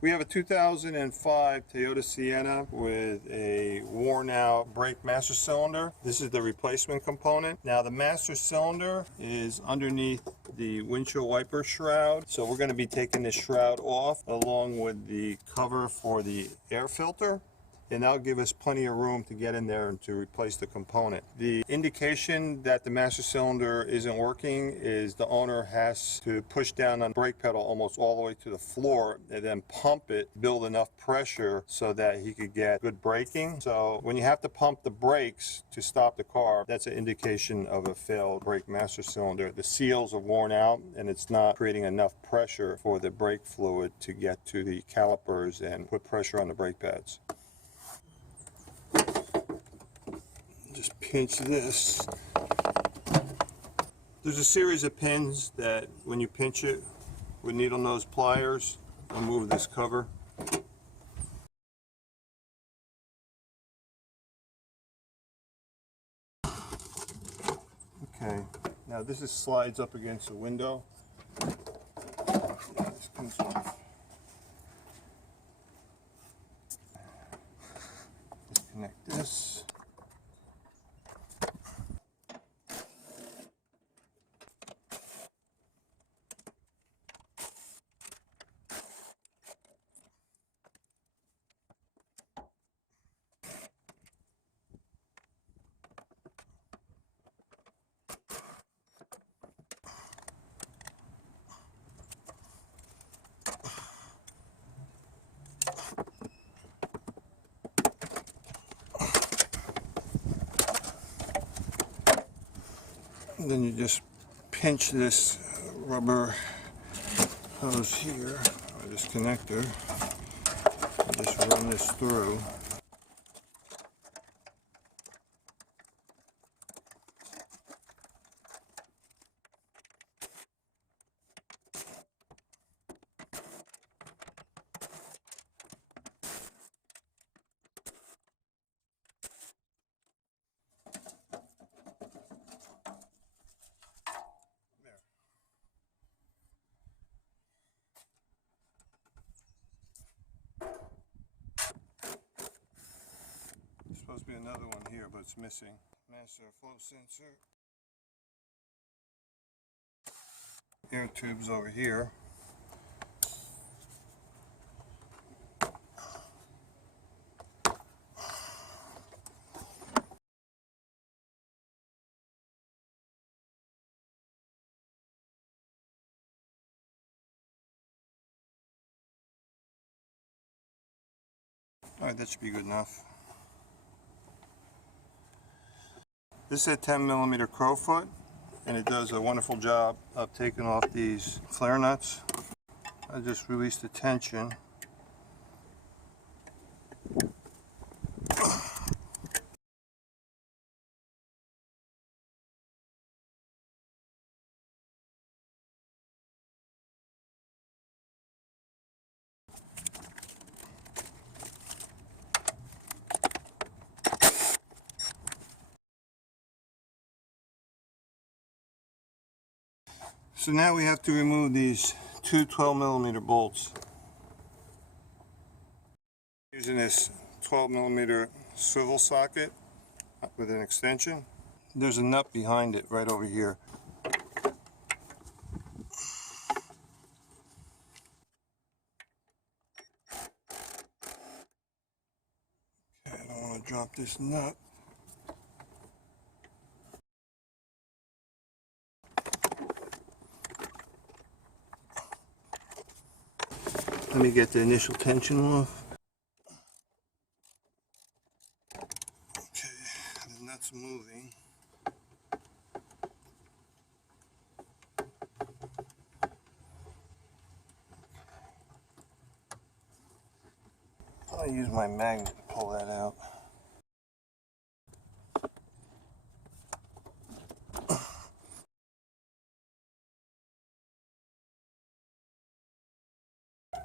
We have a 2005 Toyota Sienna with a worn out brake master cylinder. This is the replacement component. Now the master cylinder is underneath the windshield wiper shroud. So we're going to be taking this shroud off along with the cover for the air filter. And that'll give us plenty of room to get in there and to replace the component. The indication that the master cylinder isn't working is the owner has to push down on the brake pedal almost all the way to the floor and then pump it, build enough pressure so that he could get good braking. So when you have to pump the brakes to stop the car, that's an indication of a failed brake master cylinder. The seals are worn out and it's not creating enough pressure for the brake fluid to get to the calipers and put pressure on the brake pads. Just pinch this. There's a series of pins that when you pinch it with needle nose pliers, remove this cover. Okay, now this slides up against the window. This comes off. Disconnect this. And then you just pinch this rubber hose here, or this connector, and just run this through. There's supposed to be another one here, but it's missing. Master flow sensor. Air tubes over here. Alright, that should be good enough. This is a 10mm crowfoot, and it does a wonderful job of taking off these flare nuts. I just released the tension. So now we have to remove these two 12mm bolts. Using this 12mm swivel socket with an extension. There's a nut behind it right over here. Okay, I don't want to drop this nut. Let me get the initial tension off. Okay, the nut's moving. I'll use my magnet to pull that out.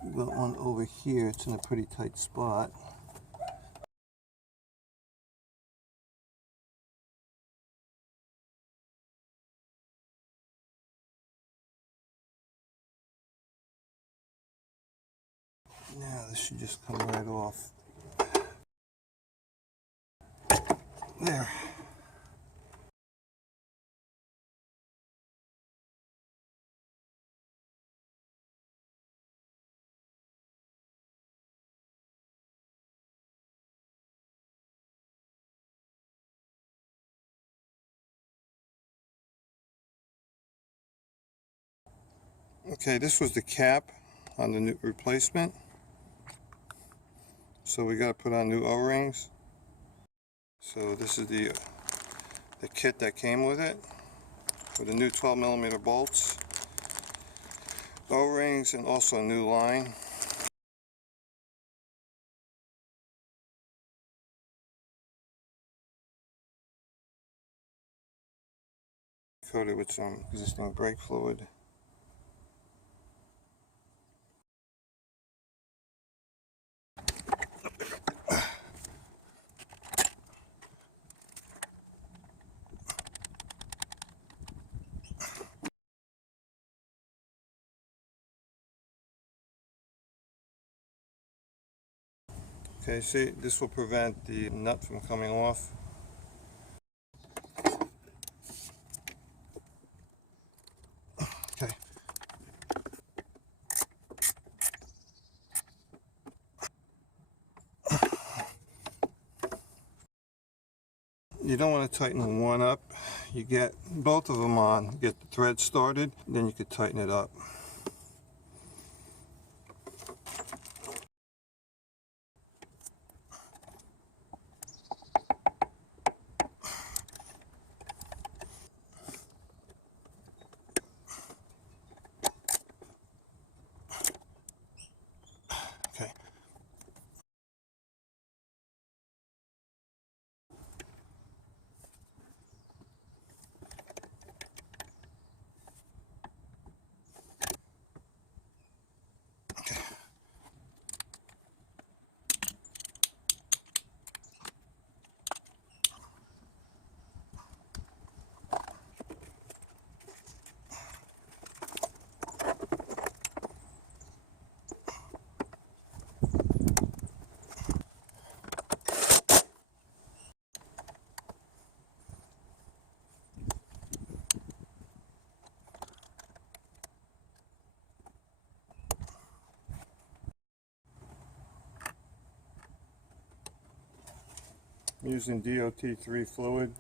We've got one over here, it's in a pretty tight spot. Now this should just come right off. There. Okay, this was the cap on the new replacement. So we got to put on new O-rings. So this is the kit that came with it, with the new 12mm bolts, O-rings, and also a new line. Coated with some existing brake fluid. Okay, see, this will prevent the nut from coming off. Okay. You don't want to tighten one up. You get both of them on, get the thread started, then you could tighten it up. Okay. Okay. I'm using DOT3 fluid.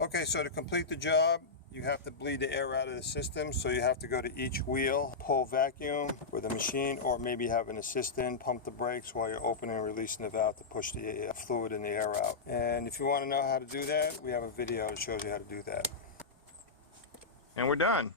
Okay, so to complete the job, you have to bleed the air out of the system, so you have to go to each wheel, pull vacuum with a machine, or maybe have an assistant pump the brakes while you're opening and releasing the valve to push the fluid and the air out. And if you want to know how to do that, we have a video that shows you how to do that. And we're done.